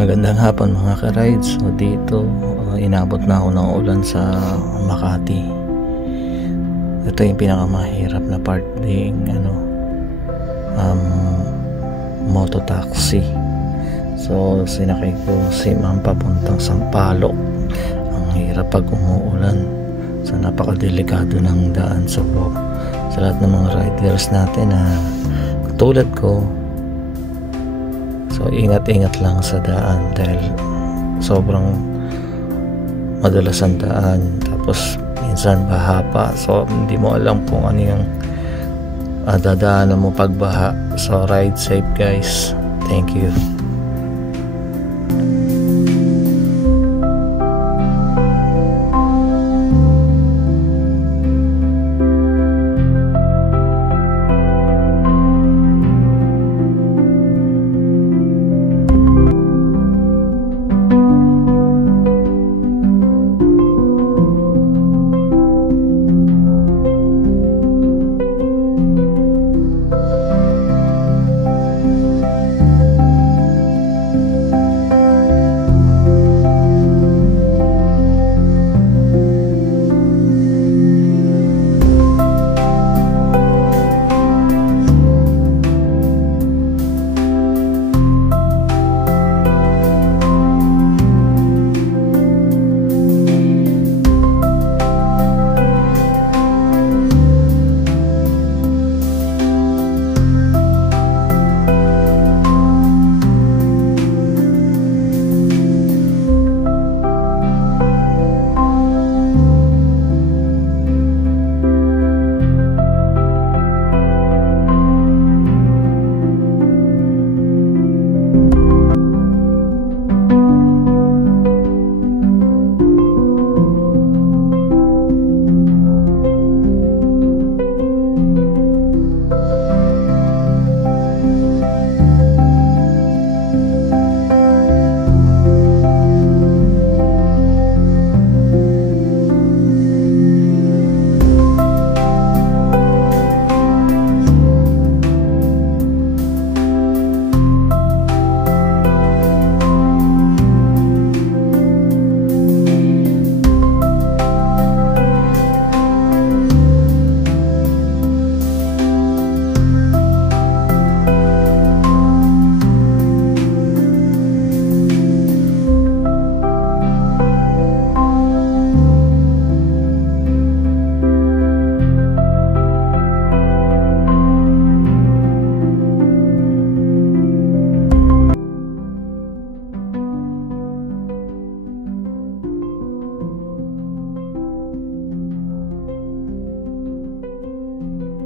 Magandang hapon mga ka-rides. So dito, inabot na ako ng ulan sa Makati. Ito yung pinakamahirap na part ding mototaxi. So sinakay ko si ma'am papuntang Sampaloc. Ang hirap pag umuulan. So napakadelikado ng daan. So sa lahat ng mga riders natin na katulad ko, so ingat-ingat lang sa daan dahil sobrang madalas ang daan, tapos minsan baha pa, so hindi mo alam kung ano yung dadaanan mo pag baha. So ride safe guys. Thank you.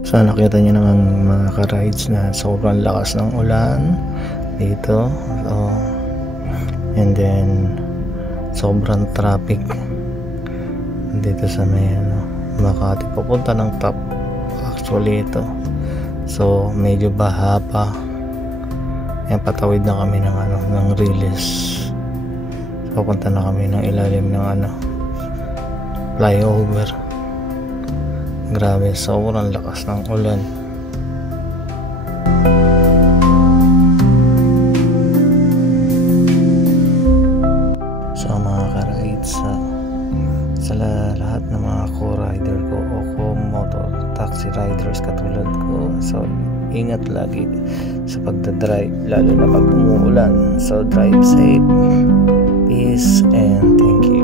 So nakita niyo naman mga ka-rides na sobrang lakas ng ulan dito. So, and then sobrang traffic dito sa may Makati papunta ng top actually ito. So medyo baha pa. Ayan, patawid na kami ng Riles. So papunta na kami ng ilalim ng flyover. Grabe, sobrang lakas ng ulan. So mga ka-rides, sa lahat ng mga co-rider ko o co-motor taxi riders katulad ko, so ingat lagi sa pagdadrive, lalo na pag umuulan. So drive safe. Peace and thank you.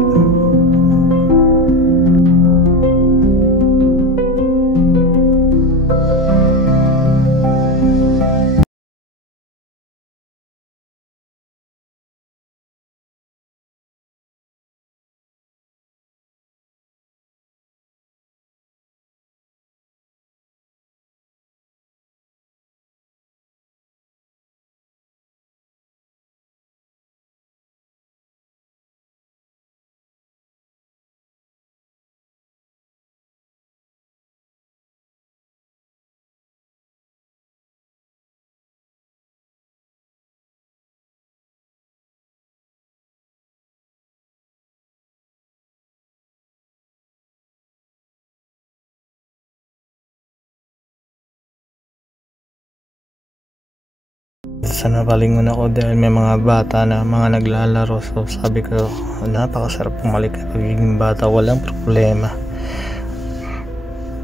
minsan napalingon ako dahil may mga bata na mga naglalaro. So sabi ko, napakasarap pumalik at pagiging bata, walang problema.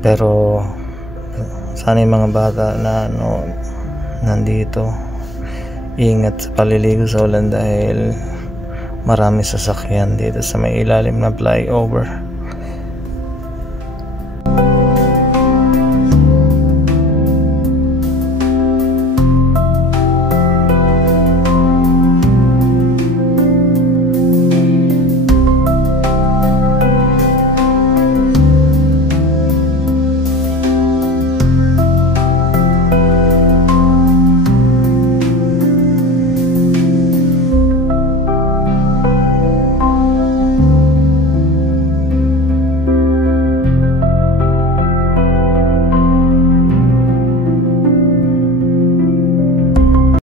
Pero sana yung mga bata na nandito ingat sa paliligo sa ulan dahil marami sasakyan dito sa may ilalim na flyover.